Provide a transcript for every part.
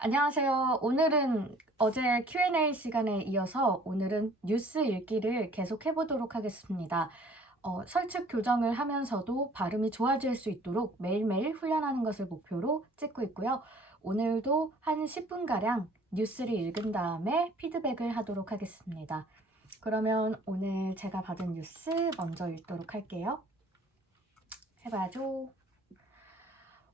안녕하세요. 오늘은 어제 Q&A 시간에 이어서 오늘은 뉴스 읽기를 계속 해보도록 하겠습니다. 설득 교정을 하면서도 발음이 좋아질 수 있도록 매일매일 훈련하는 것을 목표로 찍고 있고요. 오늘도 한 10분가량 뉴스를 읽은 다음에 피드백을 하도록 하겠습니다. 그러면 오늘 제가 받은 뉴스 먼저 읽도록 할게요. 해봐야죠.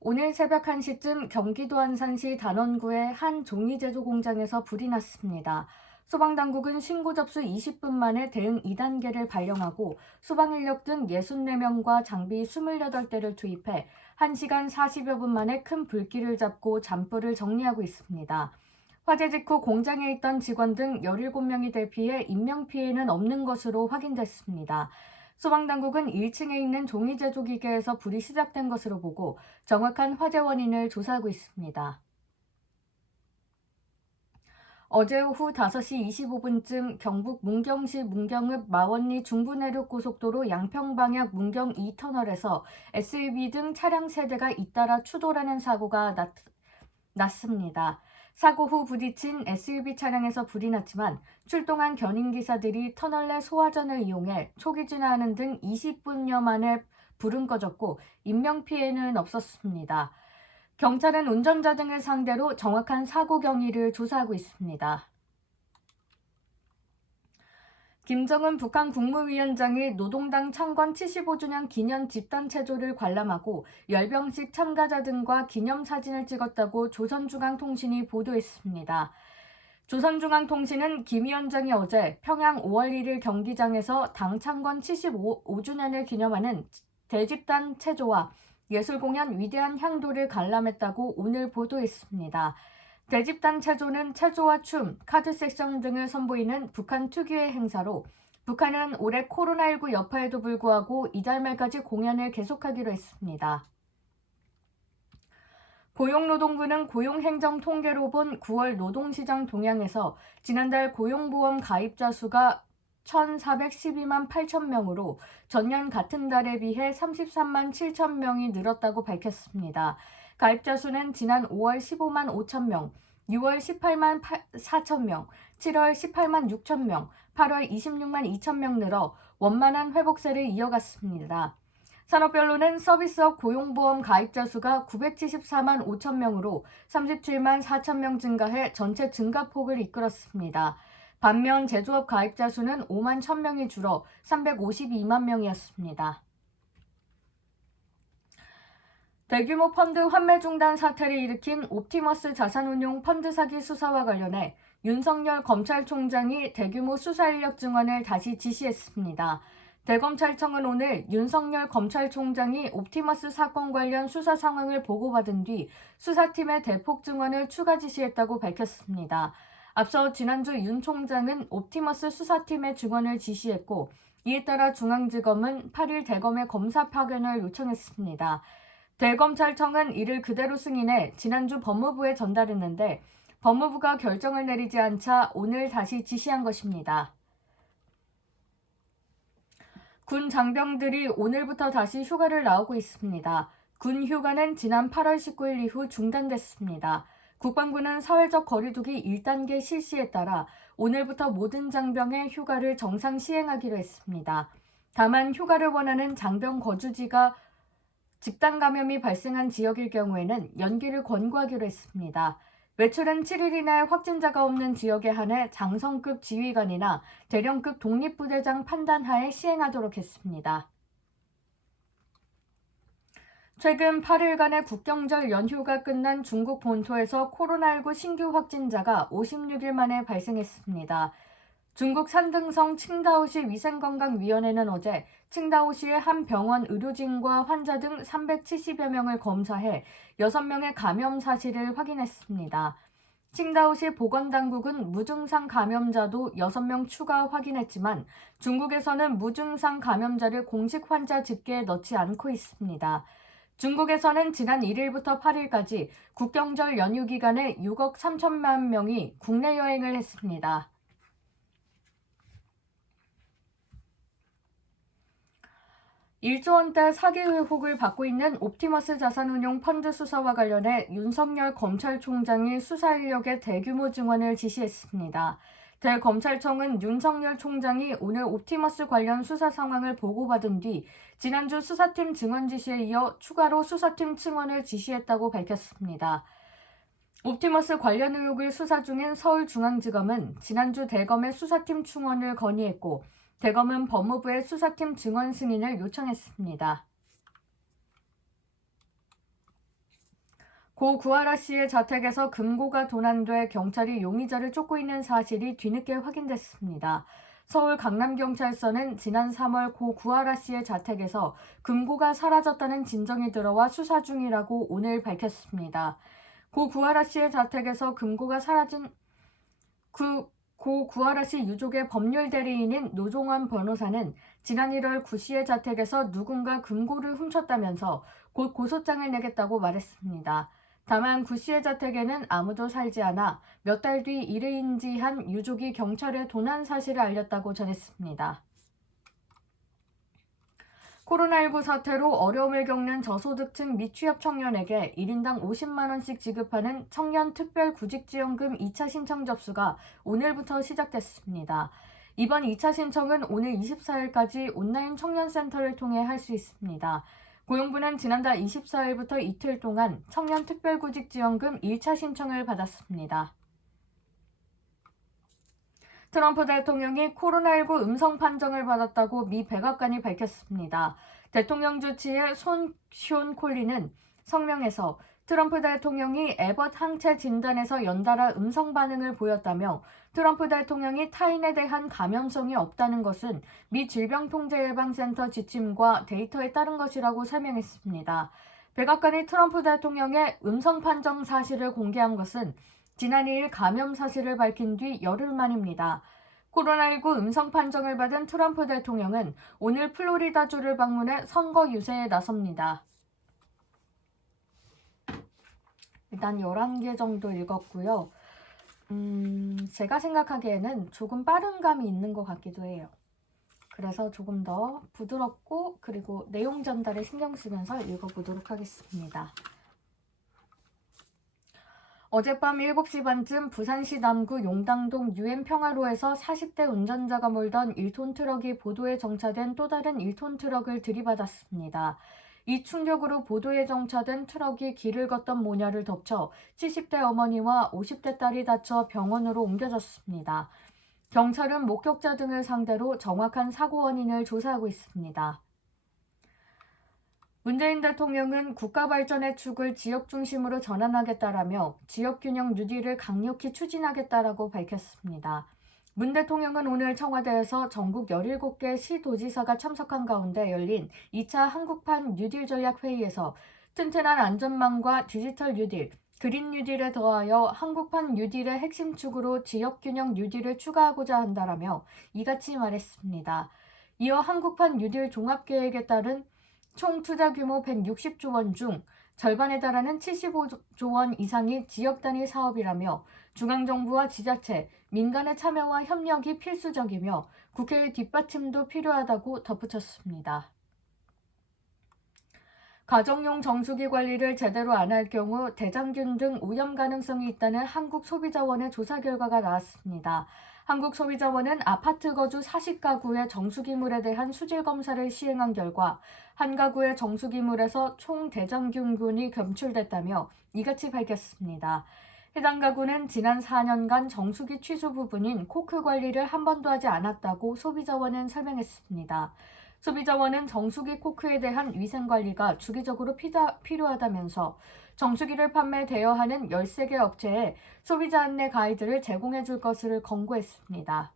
오늘 새벽 1시쯤 경기도 안산시 단원구의 한 종이제조 공장에서 불이 났습니다. 소방당국은 신고 접수 20분 만에 대응 2단계를 발령하고 소방인력 등 64명과 장비 28대를 투입해 1시간 40여 분 만에 큰 불길을 잡고 잔불을 정리하고 있습니다. 화재 직후 공장에 있던 직원 등 17명이 대피해 인명피해는 없는 것으로 확인됐습니다. 소방당국은 1층에 있는 종이제조기계에서 불이 시작된 것으로 보고 정확한 화재 원인을 조사하고 있습니다. 어제 오후 5시 25분쯤 경북 문경시 문경읍 마원리 중부내륙고속도로 양평방향 문경 2터널에서 SUV 등 차량 세대가 잇따라 추돌하는 사고가 났습니다. 사고 후 부딪힌 SUV 차량에서 불이 났지만 출동한 견인기사들이 터널 내 소화전을 이용해 초기 진화하는 등 20분여 만에 불은 꺼졌고 인명피해는 없었습니다. 경찰은 운전자 등을 상대로 정확한 사고 경위를 조사하고 있습니다. 김정은 북한 국무위원장이 노동당 창건 75주년 기념 집단체조를 관람하고 열병식 참가자 등과 기념사진을 찍었다고 조선중앙통신이 보도했습니다. 조선중앙통신은 김 위원장이 어제 평양 5월 1일 경기장에서 당 창건 75주년을 기념하는 대집단 체조와 예술공연 위대한 향도를 관람했다고 오늘 보도했습니다. 대집단 체조는 체조와 춤, 카드 섹션 등을 선보이는 북한 특유의 행사로 북한은 올해 코로나19 여파에도 불구하고 이달 말까지 공연을 계속하기로 했습니다. 고용노동부는 고용행정 통계로 본 9월 노동시장 동향에서 지난달 고용보험 가입자 수가 1,412만 8천 명으로 전년 같은 달에 비해 33만 7천 명이 늘었다고 밝혔습니다. 가입자 수는 지난 5월 15만 5천 명, 6월 18만 4천 명, 7월 18만 6천 명, 8월 26만 2천 명 늘어 원만한 회복세를 이어갔습니다. 산업별로는 서비스업 고용보험 가입자 수가 974만 5천 명으로 37만 4천 명 증가해 전체 증가폭을 이끌었습니다. 반면 제조업 가입자 수는 5만 1,000명이 줄어 352만 명이었습니다. 대규모 펀드 환매 중단 사태를 일으킨 옵티머스 자산운용 펀드 사기 수사와 관련해 윤석열 검찰총장이 대규모 수사 인력 증원을 다시 지시했습니다. 대검찰청은 오늘 윤석열 검찰총장이 옵티머스 사건 관련 수사 상황을 보고받은 뒤 수사팀의 대폭 증원을 추가 지시했다고 밝혔습니다. 앞서 지난주 윤 총장은 옵티머스 수사팀의 증원을 지시했고 이에 따라 중앙지검은 8일 대검의 검사 파견을 요청했습니다. 대검찰청은 이를 그대로 승인해 지난주 법무부에 전달했는데 법무부가 결정을 내리지 않자 오늘 다시 지시한 것입니다. 군 장병들이 오늘부터 다시 휴가를 나오고 있습니다. 군 휴가는 지난 8월 19일 이후 중단됐습니다. 국방부는 사회적 거리두기 1단계 실시에 따라 오늘부터 모든 장병의 휴가를 정상 시행하기로 했습니다. 다만 휴가를 원하는 장병 거주지가 집단 감염이 발생한 지역일 경우에는 연기를 권고하기로 했습니다. 외출은 7일 이내 확진자가 없는 지역에 한해 장성급 지휘관이나 대령급 독립부대장 판단하에 시행하도록 했습니다. 최근 8일간의 국경절 연휴가 끝난 중국 본토에서 코로나19 신규 확진자가 56일 만에 발생했습니다. 중국 산등성 칭다오시 위생건강위원회는 어제 칭다오시의 한 병원 의료진과 환자 등 370여 명을 검사해 6명의 감염 사실을 확인했습니다. 칭다오시 보건당국은 무증상 감염자도 6명 추가 확인했지만 중국에서는 무증상 감염자를 공식 환자 집계에 넣지 않고 있습니다. 중국에서는 지난 1일부터 8일까지 국경절 연휴 기간에 6억 3천만 명이 국내 여행을 했습니다. 1조 원대 사기 의혹을 받고 있는 옵티머스 자산운용 펀드 수사와 관련해 윤석열 검찰총장이 수사 인력에 대규모 증원을 지시했습니다. 대검찰청은 윤석열 총장이 오늘 옵티머스 관련 수사 상황을 보고받은 뒤 지난주 수사팀 증원 지시에 이어 추가로 수사팀 증원을 지시했다고 밝혔습니다. 옵티머스 관련 의혹을 수사 중인 서울중앙지검은 지난주 대검의 수사팀 충원을 건의했고 대검은 법무부의 수사팀 증원 승인을 요청했습니다. 고 구하라 씨의 자택에서 금고가 도난돼 경찰이 용의자를 쫓고 있는 사실이 뒤늦게 확인됐습니다. 서울 강남경찰서는 지난 3월 고 구하라 씨의 자택에서 금고가 사라졌다는 진정이 들어와 수사 중이라고 오늘 밝혔습니다. 고 구하라 씨의 자택에서 금고가 사라진 고 구하라 씨 유족의 법률 대리인인 노종원 변호사는 지난 1월 구 씨의 자택에서 누군가 금고를 훔쳤다면서 곧 고소장을 내겠다고 말했습니다. 다만 구 씨의 자택에는 아무도 살지 않아 몇 달 뒤 이를 인지한 유족이 경찰에 도난 사실을 알렸다고 전했습니다. 코로나19 사태로 어려움을 겪는 저소득층 미취업 청년에게 1인당 50만 원씩 지급하는 청년특별구직지원금 2차 신청 접수가 오늘부터 시작됐습니다. 이번 2차 신청은 오늘 24일까지 온라인 청년센터를 통해 할 수 있습니다. 고용부는 지난달 24일부터 이틀 동안 청년특별구직지원금 1차 신청을 받았습니다. 트럼프 대통령이 코로나19 음성 판정을 받았다고 미 백악관이 밝혔습니다. 대통령 주치의 션 콜리는 성명에서 트럼프 대통령이 에벗 항체 진단에서 연달아 음성 반응을 보였다며 트럼프 대통령이 타인에 대한 감염성이 없다는 것은 미 질병통제예방센터 지침과 데이터에 따른 것이라고 설명했습니다. 백악관이 트럼프 대통령의 음성 판정 사실을 공개한 것은 지난 2일 감염 사실을 밝힌 뒤 열흘 만입니다. 코로나19 음성 판정을 받은 트럼프 대통령은 오늘 플로리다주를 방문해 선거 유세에 나섭니다. 일단 11개 정도 읽었고요. 제가 생각하기에는 조금 빠른 감이 있는 것 같기도 해요. 그래서 조금 더 부드럽고 그리고 내용 전달에 신경 쓰면서 읽어보도록 하겠습니다. 어젯밤 7시 반쯤 부산시 남구 용당동 유엔평화로에서 40대 운전자가 몰던 1톤 트럭이 보도에 정차된 또 다른 1톤 트럭을 들이받았습니다. 이 충격으로 보도에 정차된 트럭이 길을 걷던 모녀를 덮쳐 70대 어머니와 50대 딸이 다쳐 병원으로 옮겨졌습니다. 경찰은 목격자 등을 상대로 정확한 사고 원인을 조사하고 있습니다. 문재인 대통령은 국가 발전의 축을 지역 중심으로 전환하겠다라며 지역균형 뉴딜을 강력히 추진하겠다라고 밝혔습니다. 문 대통령은 오늘 청와대에서 전국 17개 시도지사가 참석한 가운데 열린 2차 한국판 뉴딜 전략회의에서 튼튼한 안전망과 디지털 뉴딜, 그린 뉴딜에 더하여 한국판 뉴딜의 핵심 축으로 지역균형 뉴딜을 추가하고자 한다라며 이같이 말했습니다. 이어 한국판 뉴딜 종합계획에 따른 총 투자 규모 160조 원 중 절반에 달하는 75조 원 이상이 지역 단위 사업이라며 중앙정부와 지자체, 민간의 참여와 협력이 필수적이며 국회의 뒷받침도 필요하다고 덧붙였습니다. 가정용 정수기 관리를 제대로 안 할 경우 대장균 등 오염 가능성이 있다는 한국소비자원의 조사 결과가 나왔습니다. 한국소비자원은 아파트 거주 40가구의 정수기물에 대한 수질 검사를 시행한 결과 한 가구의 정수기물에서 총 대장균군이 검출됐다며 이같이 밝혔습니다. 해당 가구는 지난 4년간 정수기 취소 부분인 코크 관리를 한 번도 하지 않았다고 소비자원은 설명했습니다. 소비자원은 정수기 코크에 대한 위생관리가 주기적으로 필요하다면서 정수기를 판매 대여하는 13개 업체에 소비자 안내 가이드를 제공해 줄 것을 권고했습니다.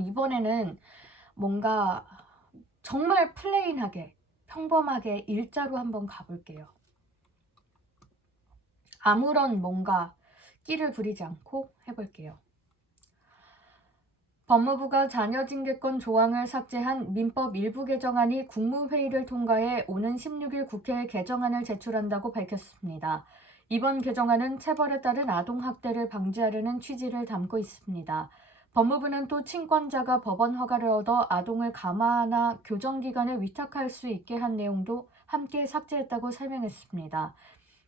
이번에는 뭔가 정말 플레인하게, 평범하게 일자로 한번 가볼게요. 아무런 뭔가 끼를 부리지 않고 해볼게요. 법무부가 자녀징계권 조항을 삭제한 민법 일부 개정안이 국무회의를 통과해 오는 16일 국회에 개정안을 제출한다고 밝혔습니다. 이번 개정안은 체벌에 따른 아동학대를 방지하려는 취지를 담고 있습니다. 법무부는 또 친권자가 법원 허가를 얻어 아동을 감화나 교정기관에 위탁할 수 있게 한 내용도 함께 삭제했다고 설명했습니다.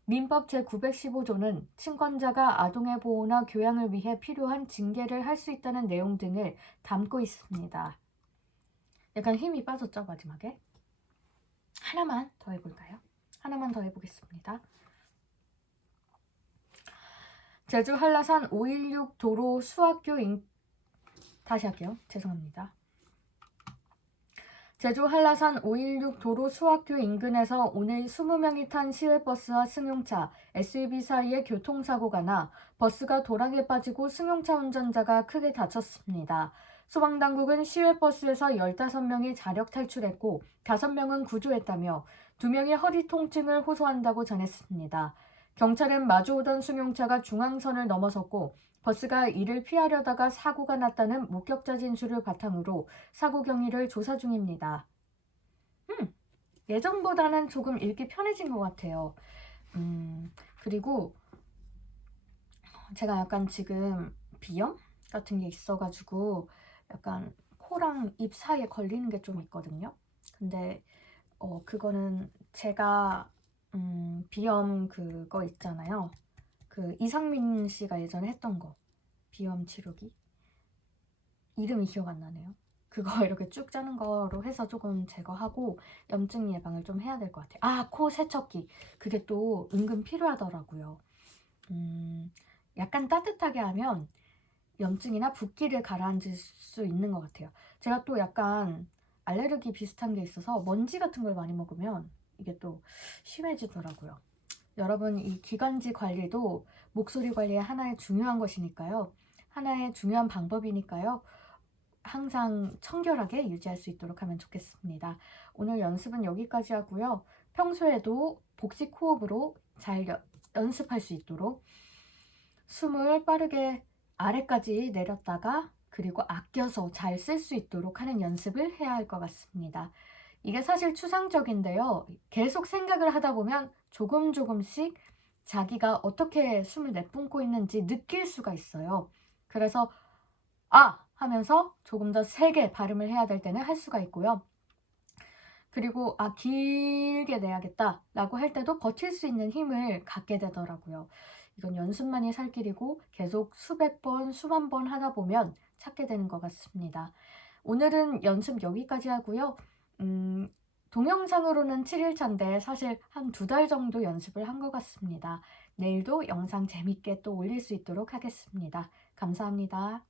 민법 제915조는 친권자가 아동의 보호나 교양을 위해 필요한 징계를 할 수 있다는 내용 등을 담고 있습니다. 약간 힘이 빠졌죠, 마지막에? 하나만 더 해볼까요? 하나만 더 해보겠습니다. 제주 한라산 516 도로 수학교 다시 할게요. 죄송합니다. 제주 한라산 516 도로 수학교 인근에서 오늘 20명이 탄 시외버스와 승용차, SUV 사이에 교통사고가 나 버스가 도랑에 빠지고 승용차 운전자가 크게 다쳤습니다. 소방당국은 시외버스에서 15명이 자력 탈출했고 5명은 구조했다며 2명이 허리 통증을 호소한다고 전했습니다. 경찰은 마주오던 승용차가 중앙선을 넘어섰고 버스가 이를 피하려다가 사고가 났다는 목격자 진술을 바탕으로 사고 경위를 조사 중입니다. 예전보다는 조금 읽기 편해진 것 같아요. 그리고 제가 약간 지금 비염 같은 게 있어가지고 약간 코랑 입 사이에 걸리는 게 좀 있거든요. 근데 그거는 제가 비염 그거 있잖아요. 그 이상민 씨가 예전에 했던 거 비염 치료기 이름이 기억 안 나네요. 그거 이렇게 쭉 짜는 거로 해서 조금 제거하고 염증 예방을 좀 해야 될 것 같아요. 아, 코 세척기 그게 또 은근 필요하더라고요. 약간 따뜻하게 하면 염증이나 붓기를 가라앉을 수 있는 것 같아요. 제가 또 약간 알레르기 비슷한 게 있어서 먼지 같은 걸 많이 먹으면 이게 또 심해지더라고요. 여러분, 이 기관지 관리도 목소리 관리의 하나의 중요한 것이니까요. 하나의 중요한 방법이니까요. 항상 청결하게 유지할 수 있도록 하면 좋겠습니다. 오늘 연습은 여기까지 하고요. 평소에도 복식 호흡으로 잘 연습할 수 있도록 숨을 빠르게 아래까지 내렸다가 그리고 아껴서 잘 쓸 수 있도록 하는 연습을 해야 할 것 같습니다. 이게 사실 추상적인데요. 계속 생각을 하다 보면 조금씩 자기가 어떻게 숨을 내뿜고 있는지 느낄 수가 있어요. 그래서 하면서 조금 더 세게 발음을 해야 될 때는 할 수가 있고요. 그리고 길게 내야겠다 라고 할 때도 버틸 수 있는 힘을 갖게 되더라고요. 이건 연습만이 살 길이고 계속 수백 번, 수만 번 하다 보면 찾게 되는 것 같습니다. 오늘은 연습 여기까지 하고요. 동영상으로는 7일차인데 사실 한 2달 정도 연습을 한 것 같습니다. 내일도 영상 재밌게 또 올릴 수 있도록 하겠습니다. 감사합니다.